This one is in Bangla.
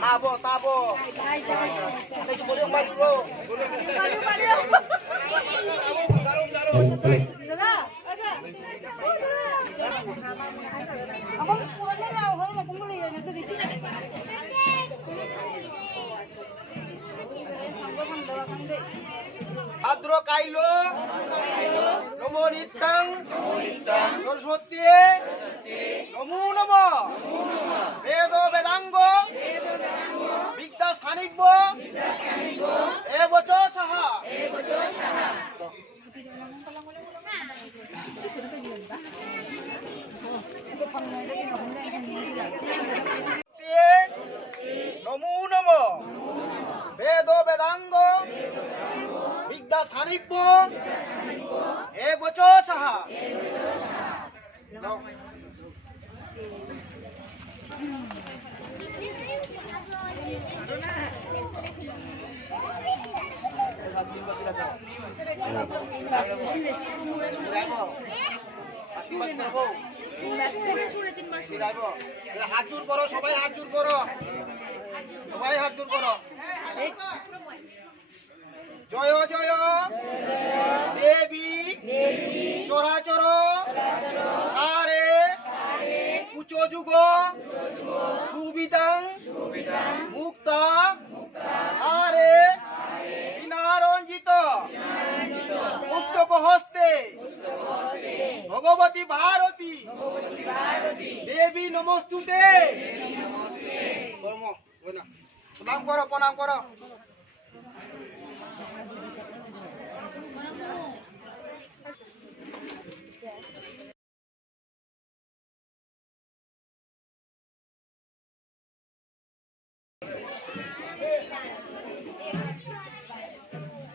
Tabo, tabo. Ito boleh umat bro. Dada, ada. Ako kuwan na lang, ako magkunguli yan ito dito. Adro kailo. Nomonitang. Saraswati. Nomu namo. Vedo Vedango. Vigda Sanigbo. Ebocho saha. Nomu namo. Vedo Vedango. Vigda Sanigbo. Ebocho saha. No. হাত জোর করো, সবাই হাত জোর করো, সবাই হাত জোর করো। জয় জয় দেবী চরাচর সারে উচ্চ যুগ সুবিধাং মুক্তা হারে বিনারঞ্জিত পুস্তক হস্তে ভগবতী ভারতী দেবী নমস্তুতে। প্রণাম করো, প্রণাম করো।